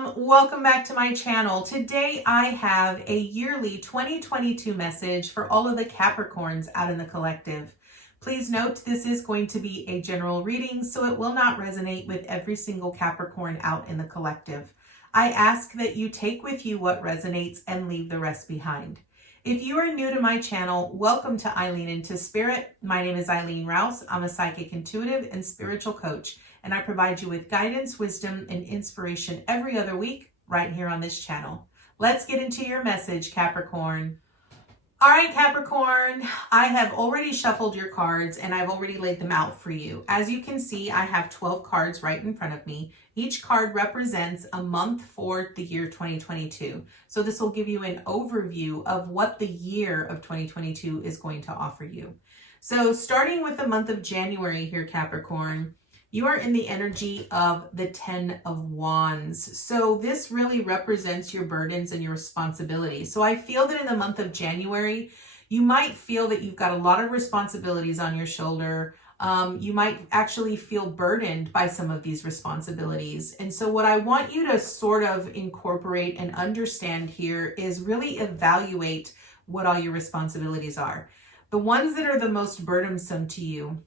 Welcome back to my channel. Today I have a yearly 2022 message for all of the Capricorns out in the collective. Please note this is going to be a general reading, so it will not resonate with every single Capricorn out in the collective. I ask that you take with you what resonates and leave the rest behind. If you are new to my channel, welcome to Eileen into Spirit. My name is Eileen Rouse. I'm a psychic intuitive and spiritual coach, and I provide you with guidance, wisdom, and inspiration every other week right here on this channel. Let's get into your message, Capricorn. All right, Capricorn, I have already shuffled your cards and I've already laid them out for you. As you can see, I have 12 cards right in front of me. Each card represents a month for the year 2022. So this will give you an overview of what the year of 2022 is going to offer you. So starting with the month of January here, Capricorn, you are in the energy of the 10 of Wands. So this really represents your burdens and your responsibilities. So I feel that in the month of January, you might feel that you've got a lot of responsibilities on your shoulder. You might actually feel burdened by some of these responsibilities. And so what I want you to sort of incorporate and understand here is really evaluate what all your responsibilities are. The ones that are the most burdensome to you,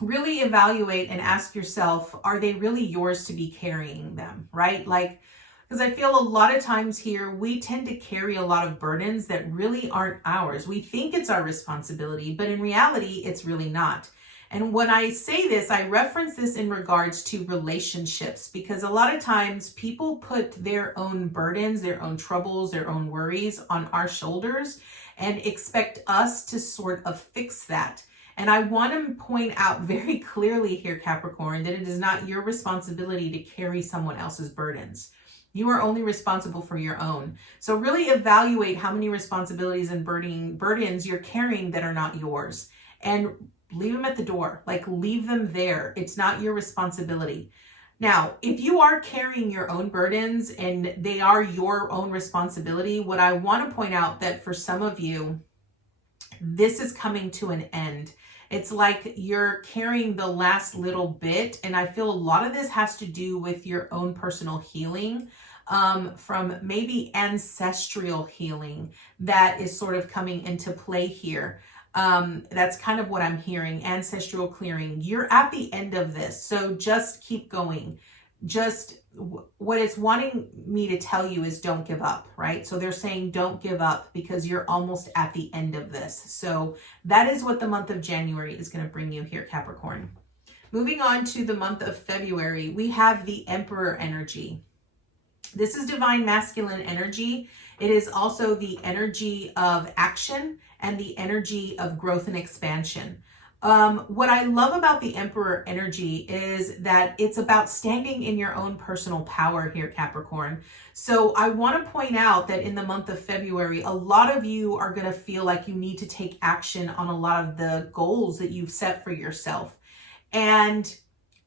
really evaluate and ask yourself, are they really yours to be carrying them, right? Because I feel a lot of times here, we tend to carry a lot of burdens that really aren't ours. We think it's our responsibility, but in reality, it's really not. And when I say this, I reference this in regards to relationships, because a lot of times people put their own burdens, their own troubles, their own worries on our shoulders and expect us to sort of fix that. And I want to point out very clearly here, Capricorn, that it is not your responsibility to carry someone else's burdens. You are only responsible for your own. So really evaluate how many responsibilities and burdens you're carrying that are not yours. And leave them at the door. Leave them there. It's not your responsibility. Now, if you are carrying your own burdens and they are your own responsibility, what I want to point out that for some of you, this is coming to an end. It's like you're carrying the last little bit. And I feel a lot of this has to do with your own personal healing, from maybe ancestral healing that is sort of coming into play here. That's kind of what I'm hearing, ancestral clearing. You're at the end of this. So just keep going. Just what it's wanting me to tell you is don't give up, right? So they're saying don't give up because you're almost at the end of this. So that is what the month of January is going to bring you here, Capricorn. Moving on to the month of February, we have the Emperor energy. This is divine masculine energy. It is also the energy of action and the energy of growth and expansion. What I love about the Emperor energy is that it's about standing in your own personal power here, Capricorn. So I want to point out that in the month of February, a lot of you are going to feel like you need to take action on a lot of the goals that you've set for yourself. And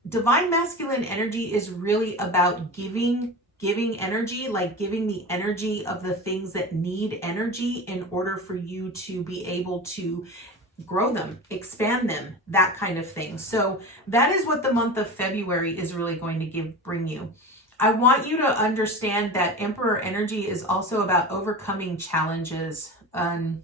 divine masculine energy is really about giving energy, giving the energy of the things that need energy in order for you to be able to grow them, expand them, that kind of thing. So that is what the month of February is really going to bring you. I want you to understand that Emperor energy is also about overcoming challenges, and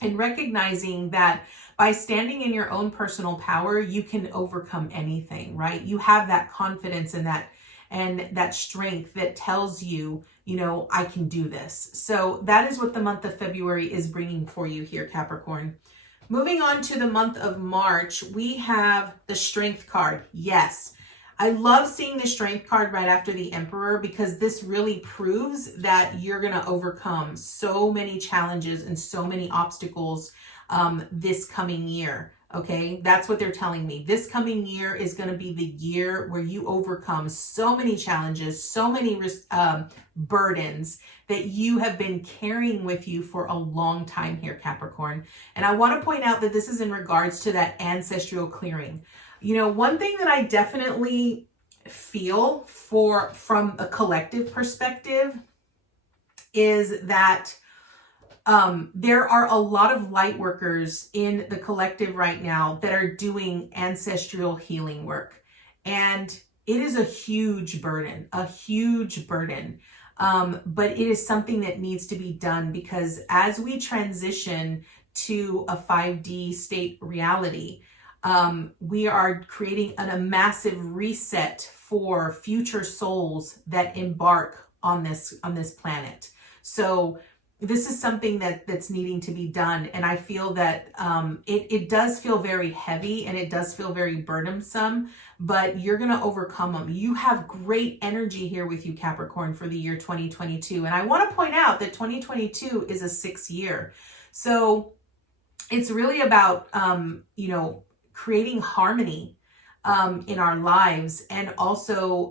recognizing that by standing in your own personal power, you can overcome anything, right? You have that confidence and that strength that tells you, I can do this. So that is what the month of February is bringing for you here, Capricorn. Moving on to the month of March, we have the Strength card. Yes, I love seeing the Strength card right after the Emperor, because this really proves that you're going to overcome so many challenges and so many obstacles this coming year. Okay, that's what they're telling me. This coming year is going to be the year where you overcome so many challenges, so many burdens that you have been carrying with you for a long time here, Capricorn. And I want to point out that this is in regards to that ancestral clearing. One thing that I definitely feel from a collective perspective is that there are a lot of light workers in the collective right now that are doing ancestral healing work. And it is a huge burden, a huge burden. But it is something that needs to be done, because as we transition to a 5D state reality, we are creating a massive reset for future souls that embark on this planet. So this is something that's needing to be done. And I feel that it does feel very heavy, and it does feel very burdensome, but you're going to overcome them. You have great energy here with you, Capricorn, for the year 2022. And I want to point out that 2022 is a 6th year. So it's really about, creating harmony in our lives, and also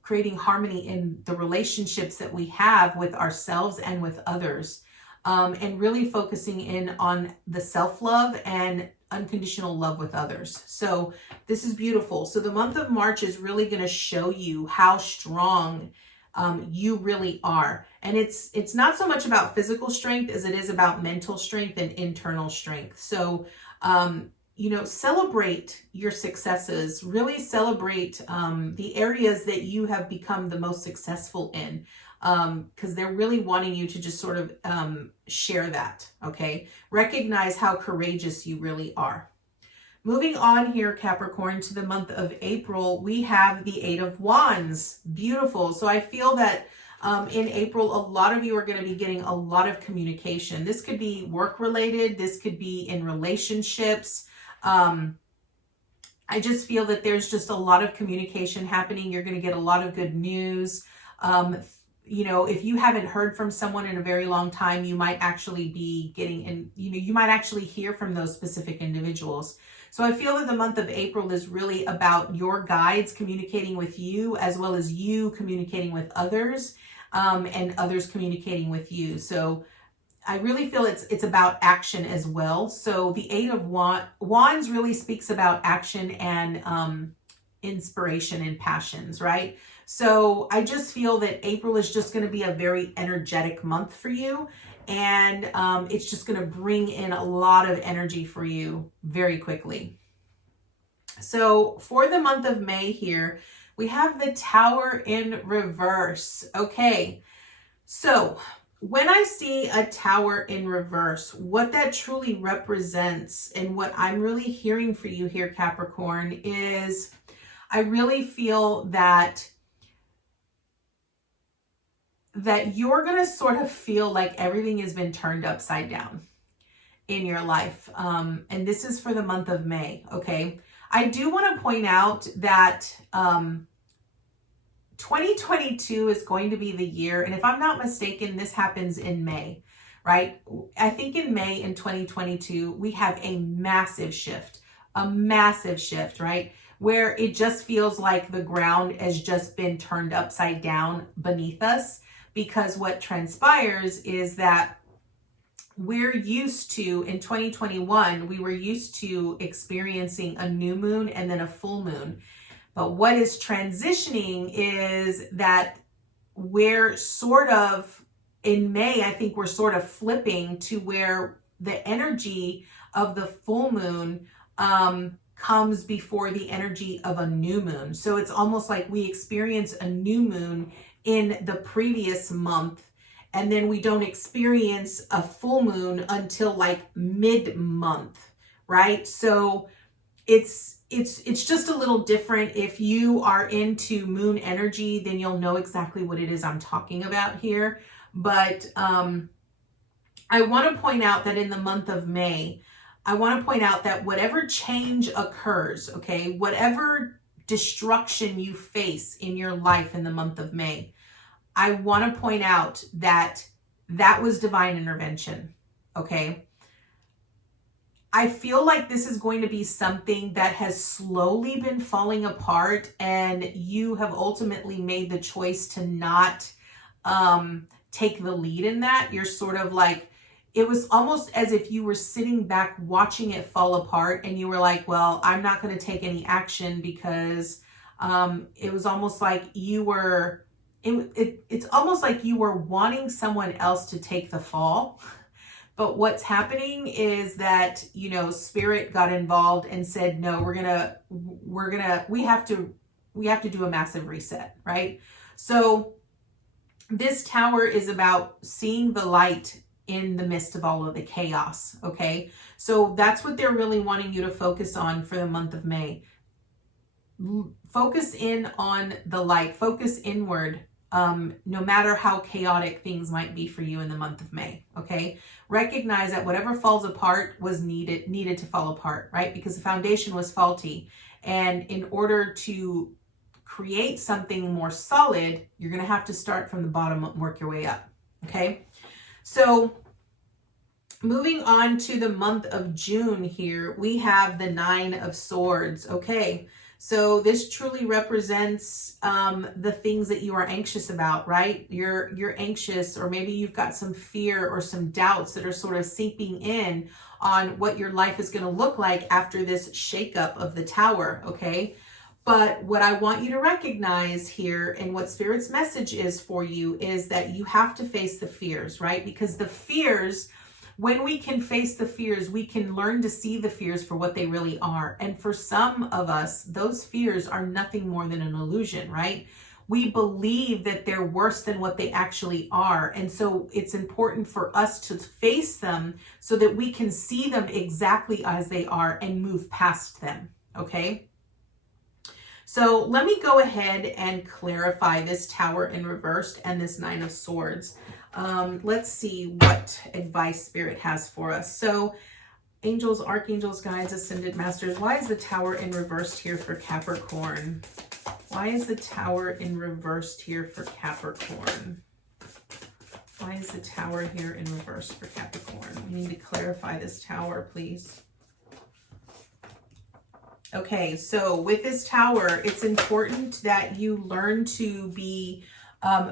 creating harmony in the relationships that we have with ourselves and with others, and really focusing in on the self-love and unconditional love with others. So this is beautiful. So the month of March is really going to show you how strong you really are. And it's not so much about physical strength as it is about mental strength and internal strength. So, celebrate your successes, really celebrate the areas that you have become the most successful in, because they're really wanting you to just sort of share that, okay? Recognize how courageous you really are. Moving on here, Capricorn, to the month of April, we have the 8 of Wands. Beautiful. So I feel that in April, a lot of you are going to be getting a lot of communication. This could be work related. This could be in relationships. I just feel that there's just a lot of communication happening. You're going to get a lot of good news. If you haven't heard from someone in a very long time, you might actually be getting you might actually hear from those specific individuals. So I feel that the month of April is really about your guides communicating with you, as well as you communicating with others, and others communicating with you. So I really feel it's about action as well. So the 8 of Wands really speaks about action and inspiration and passions, right? So I just feel that April is just going to be a very energetic month for you. And it's just going to bring in a lot of energy for you very quickly. So for the month of May here, we have the Tower in reverse. Okay, so when I see a Tower in reverse, what that truly represents, and what I'm really hearing for you here, Capricorn, is I really feel that you're going to sort of feel like everything has been turned upside down in your life. And this is for the month of May, okay? I do want to point out that 2022 is going to be the year, and if I'm not mistaken, this happens in May, right? I think in May in 2022, we have a massive shift, right? Where it just feels like the ground has just been turned upside down beneath us. Because what transpires is that we're used to, in 2021, we were used to experiencing a new moon and then a full moon. But what is transitioning is that we're sort of, in May, I think we're sort of flipping to where the energy of the full moon comes before the energy of a new moon. So it's almost like we experience a new moon in the previous month, and then we don't experience a full moon until like mid-month, right? So it's just a little different. If you are into moon energy, then you'll know exactly what it is I'm talking about here. But I want to point out that in the month of May, I want to point out that whatever change occurs, okay, whatever destruction you face in your life in the month of May, I want to point out that was divine intervention, okay? I feel like this is going to be something that has slowly been falling apart, and you have ultimately made the choice to not take the lead in that. You're sort of like, it was almost as if you were sitting back watching it fall apart, and you were like, well, I'm not going to take any action, because it was almost like you were, it's almost like you were wanting someone else to take the fall. But what's happening is that, Spirit got involved and said, no, we have to we have to do a massive reset, right? So this tower is about seeing the light in the midst of all of the chaos, okay? So that's what they're really wanting you to focus on for the month of May. Focus in on the light, focus inward, no matter how chaotic things might be for you in the month of May, okay? Recognize that whatever falls apart was needed to fall apart, right? Because the foundation was faulty. And in order to create something more solid, you're going to have to start from the bottom and work your way up, okay? So moving on to the month of June here, we have the 9 of Swords, okay? So this truly represents the things that you are anxious about, right? You're anxious, or maybe you've got some fear or some doubts that are sort of seeping in on what your life is going to look like after this shakeup of the tower, okay? But what I want you to recognize here, and what Spirit's message is for you, is that you have to face the fears, right? Because the fears, when we can face the fears, we can learn to see the fears for what they really are. And for some of us, those fears are nothing more than an illusion, right? We believe that they're worse than what they actually are. And so it's important for us to face them so that we can see them exactly as they are and move past them, okay? So let me go ahead and clarify this Tower in reversed and this 9 of Swords. Let's see what advice Spirit has for us. So angels, archangels, guides, ascended masters, why is the Tower in reversed here for Capricorn? Why is the Tower in reversed here for Capricorn? Why is the Tower here in reverse for Capricorn? We need to clarify this Tower, please. Okay, so with this Tower, it's important that you learn to be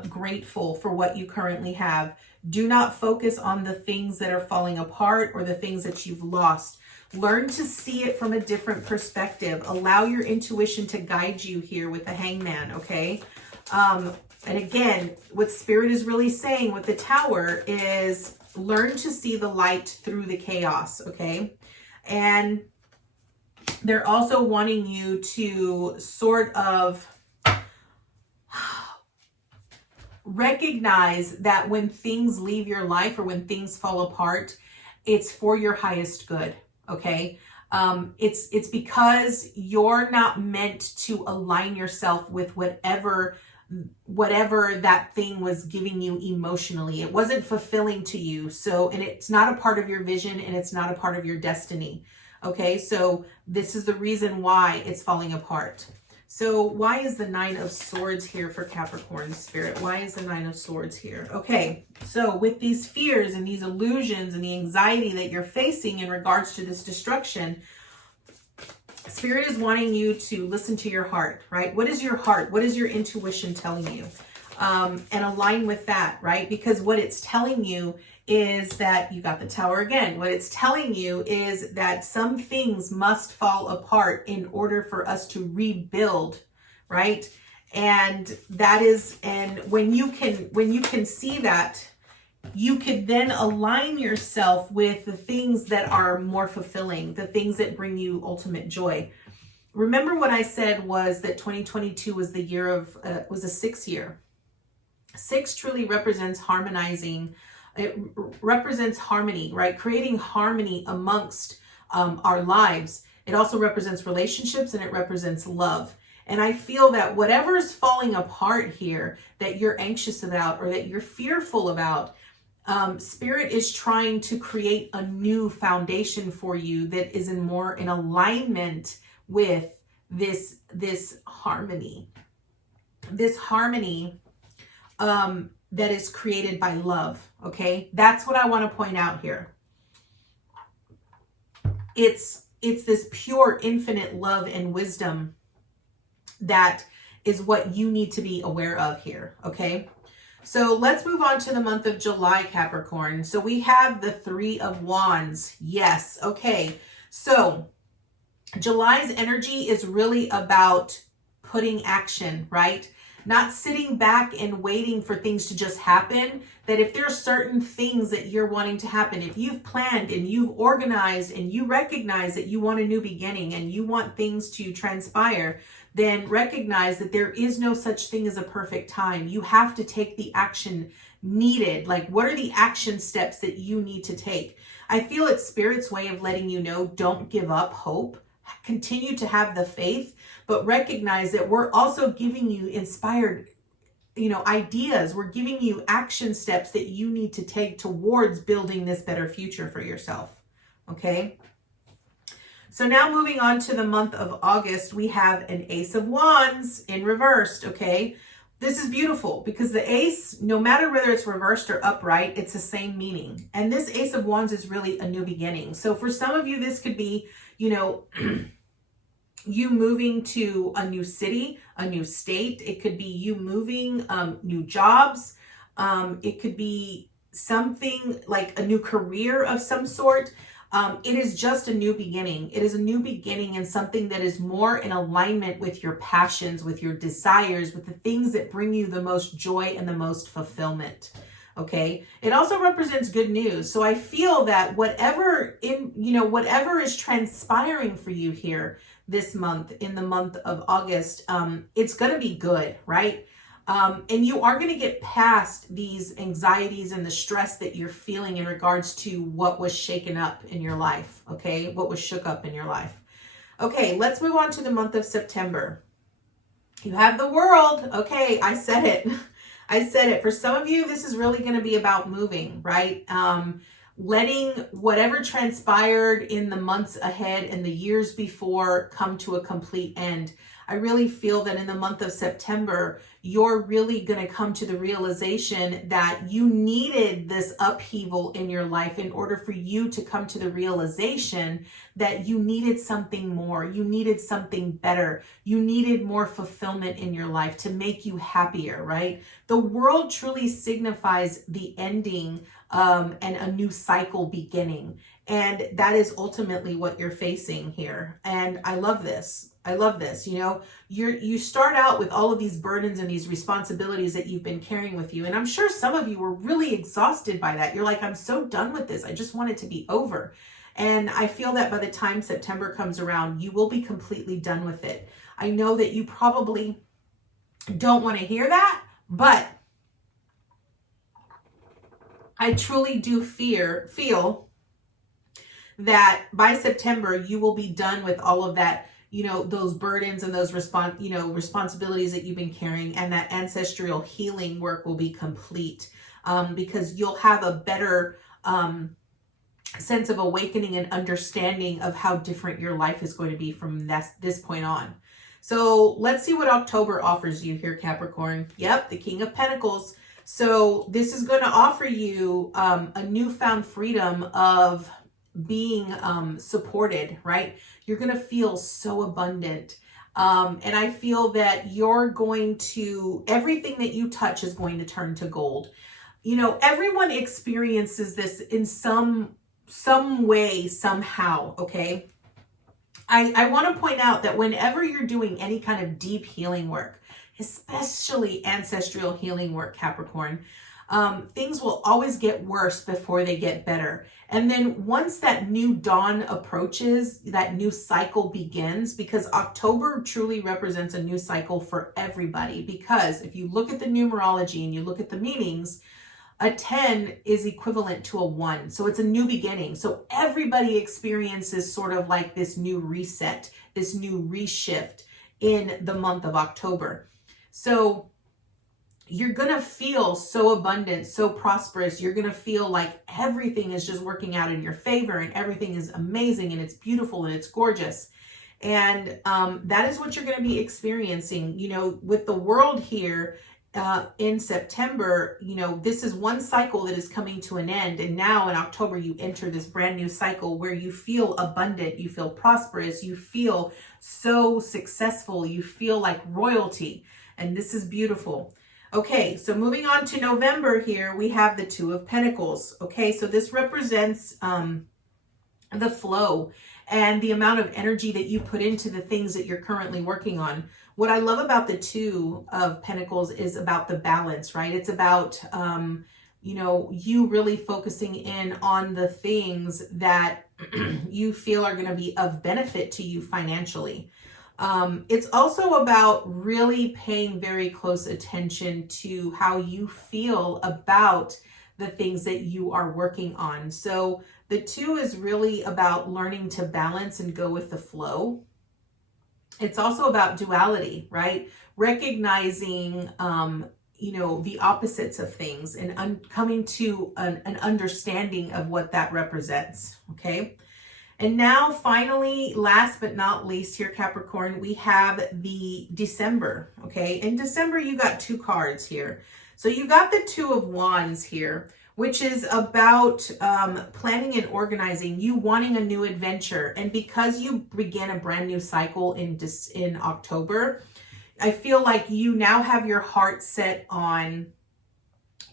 grateful for what you currently have. Do not focus on the things that are falling apart or the things that you've lost. Learn to see it from a different perspective. Allow your intuition to guide you here with the Hangman, okay? And again, what Spirit is really saying with the Tower is learn to see the light through the chaos, okay? And they're also wanting you to sort of recognize that when things leave your life or when things fall apart, it's for your highest good, okay? It's because you're not meant to align yourself with whatever that thing was giving you emotionally. It wasn't fulfilling to you. So, and it's not a part of your vision, and it's not a part of your destiny. Okay, so this is the reason why it's falling apart. So why is the 9 of Swords here for Capricorn Spirit? Why is the 9 of Swords here? Okay, so with these fears and these illusions and the anxiety that you're facing in regards to this destruction, Spirit is wanting you to listen to your heart, right? What is your heart? What is your intuition telling you? And align with that, right? Because what it's telling you is that you got the Tower again. What it's telling you is that some things must fall apart in order for us to rebuild, right? And that is, and when you can see that, you could then align yourself with the things that are more fulfilling, the things that bring you ultimate joy. Remember what I said was that 2022 was the year of, was a 6 year. 6 truly represents harmonizing. It represents harmony, right? Creating harmony amongst our lives. It also represents relationships, and it represents love. And I feel that whatever is falling apart here that you're anxious about or that you're fearful about, Spirit is trying to create a new foundation for you that is more in alignment with this harmony. This harmony that is created by love, okay? That's what I want to point out here. It's this pure, infinite love and wisdom that is what you need to be aware of here, okay? So let's move on to the month of July, Capricorn. So we have the 3 of Wands. Yes, okay. So July's energy is really about putting action, right? Not sitting back and waiting for things to just happen. That if there are certain things that you're wanting to happen, if you've planned and you've organized and you recognize that you want a new beginning and you want things to transpire, then recognize that there is no such thing as a perfect time. You have to take the action needed. Like, what are the action steps that you need to take? I feel it's Spirit's way of letting you know, don't give up hope. Continue to have the faith, but recognize that we're also giving you inspired, ideas. We're giving you action steps that you need to take towards building this better future for yourself. Okay. So now moving on to the month of August, we have an Ace of Wands in reversed. Okay. This is beautiful because the ace, no matter whether it's reversed or upright, it's the same meaning. And this Ace of Wands is really a new beginning. So for some of you, this could be, you moving to a new city, a new state. It could be you moving, new jobs. It could be something like a new career of some sort. It is just a new beginning. It is a new beginning and something that is more in alignment with your passions, with your desires, with the things that bring you the most joy and the most fulfillment. Okay. It also represents good news. So I feel that whatever is transpiring for you here this month, in the month of August, it's going to be good, right? And you are going to get past these anxieties and the stress that you're feeling in regards to what was shaken up in your life. Okay. What was shook up in your life. Okay. Let's move on to the month of September. You have the World. Okay. I said it. I said it. For some of you, this is really going to be about moving, right? Letting whatever transpired in the months ahead and the years before come to a complete end. I really feel that in the month of September, you're really going to come to the realization that you needed this upheaval in your life in order for you to come to the realization that you needed something more. You needed something better. You needed more fulfillment in your life to make you happier, right? The World truly signifies the ending and a new cycle beginning. And that is ultimately what you're facing here. And I love this. I love this. You start out with all of these burdens and these responsibilities that you've been carrying with you. And I'm sure some of you were really exhausted by that. You're like, I'm so done with this. I just want it to be over. And I feel that by the time September comes around, you will be completely done with it. I know that you probably don't want to hear that, but I truly do feel that by September, you will be done with all of that, those burdens and those responsibilities that you've been carrying, and that ancestral healing work will be complete, because you'll have a better sense of awakening and understanding of how different your life is going to be from this point on. So let's see what October offers you here, Capricorn. Yep, the King of Pentacles. So this is going to offer you a newfound freedom of being supported, right? You're going to feel so abundant. And I feel that everything that you touch is going to turn to gold. Everyone experiences this in some way, somehow. Okay. I want to point out that whenever you're doing any kind of deep healing work, especially ancestral healing work, Capricorn, things will always get worse before they get better. And then once that new dawn approaches, that new cycle begins, because October truly represents a new cycle for everybody. Because if you look at the numerology and you look at the meanings, a 10 is equivalent to a 1. So it's a new beginning. So everybody experiences sort of like this new reset, this new reshift in the month of October. So you're going to feel so abundant, so prosperous. You're going to feel like everything is just working out in your favor and everything is amazing and it's beautiful and it's gorgeous. And that is what you're going to be experiencing, with the World here in September. This is one cycle that is coming to an end. And now in October, you enter this brand new cycle where you feel abundant, you feel prosperous, you feel so successful, you feel like royalty. And this is beautiful. Okay, so moving on to November here, we have the Two of Pentacles. Okay, so this represents the flow and the amount of energy that you put into the things that you're currently working on. What I love about the Two of Pentacles is about the balance, right? It's about, you really focusing in on the things that you feel are going to be of benefit to you financially. It's also about really paying very close attention to how you feel about the things that you are working on. So the 2 is really about learning to balance and go with the flow. It's also about duality, right? Recognizing, the opposites of things and coming to an understanding of what that represents, okay? And now finally, last but not least here, Capricorn, we have the December, okay? In December, you got 2 cards here. So you got the 2 of Wands here, which is about planning and organizing, you wanting a new adventure. And because you begin a brand new cycle in October, I feel like you now have your heart set on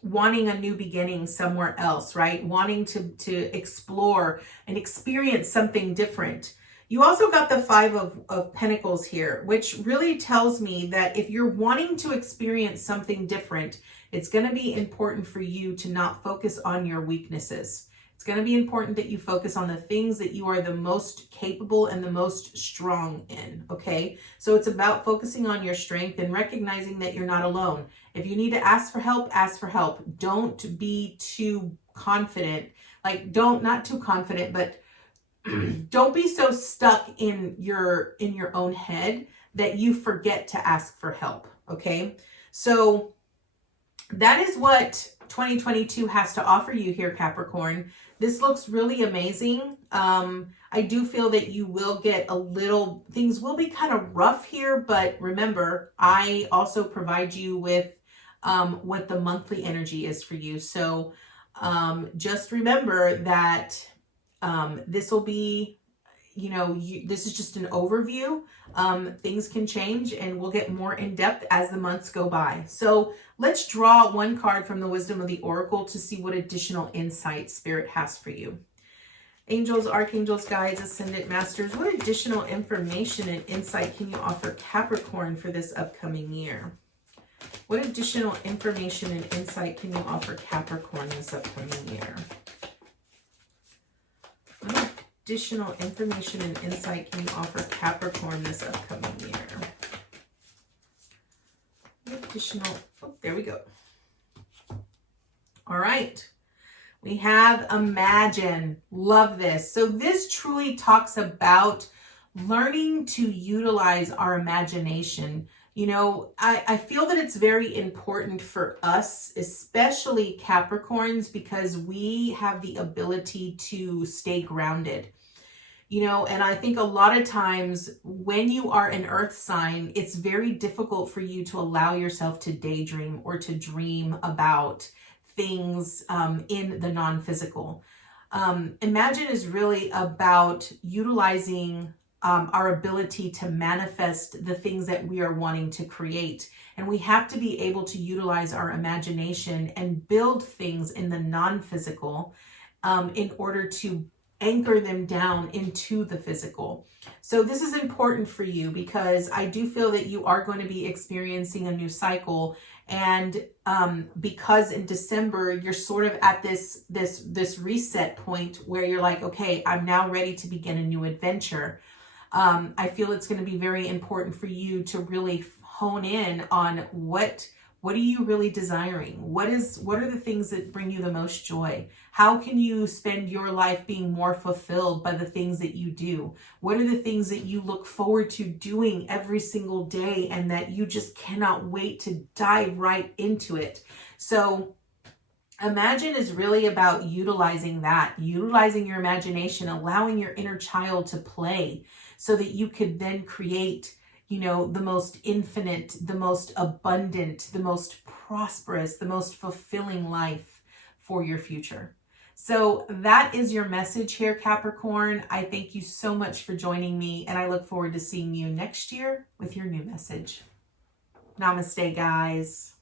wanting a new beginning somewhere else, right? Wanting to explore and experience something different. You also got the 5 of Pentacles here, which really tells me that if you're wanting to experience something different, it's going to be important for you to not focus on your weaknesses. It's going to be important that you focus on the things that you are the most capable and the most strong in, okay? So it's about focusing on your strength and recognizing that you're not alone. If you need to ask for help, ask for help. Don't be too confident. Like, not too confident, but don't be so stuck in your own head that you forget to ask for help, okay? So that is what 2022 has to offer you here, Capricorn. This looks really amazing. I do feel that you will get things will be kind of rough here, but remember, I also provide you with what the monthly energy is for you. So just remember that this will be, this is just an overview. Things can change and we'll get more in depth as the months go by. So let's draw 1 card from the Wisdom of the Oracle to see what additional insight Spirit has for you. Angels, archangels, guides, ascendant masters, what additional information and insight can you offer Capricorn for this upcoming year? What additional information and insight can you offer Capricorn this upcoming year? What additional information and insight can you offer Capricorn this upcoming year? There we go. All right. We have Imagine. Love this. So this truly talks about learning to utilize our imagination. I feel that it's very important for us, especially Capricorns, because we have the ability to stay grounded. And I think a lot of times when you are an earth sign, it's very difficult for you to allow yourself to daydream or to dream about things in the non-physical. Imagine is really about utilizing our ability to manifest the things that we are wanting to create. And we have to be able to utilize our imagination and build things in the non-physical in order to anchor them down into the physical. So this is important for you because I do feel that you are going to be experiencing a new cycle. And because in December, you're sort of at this reset point where you're like, okay, I'm now ready to begin a new adventure. I feel it's going to be very important for you to really hone in on what are you really desiring? What are the things that bring you the most joy? How can you spend your life being more fulfilled by the things that you do? What are the things that you look forward to doing every single day and that you just cannot wait to dive right into it? So Imagine is really about utilizing your imagination, allowing your inner child to play so that you could then create the most infinite, the most abundant, the most prosperous, the most fulfilling life for your future. So that is your message here, Capricorn. I thank you so much for joining me, and I look forward to seeing you next year with your new message. Namaste, guys.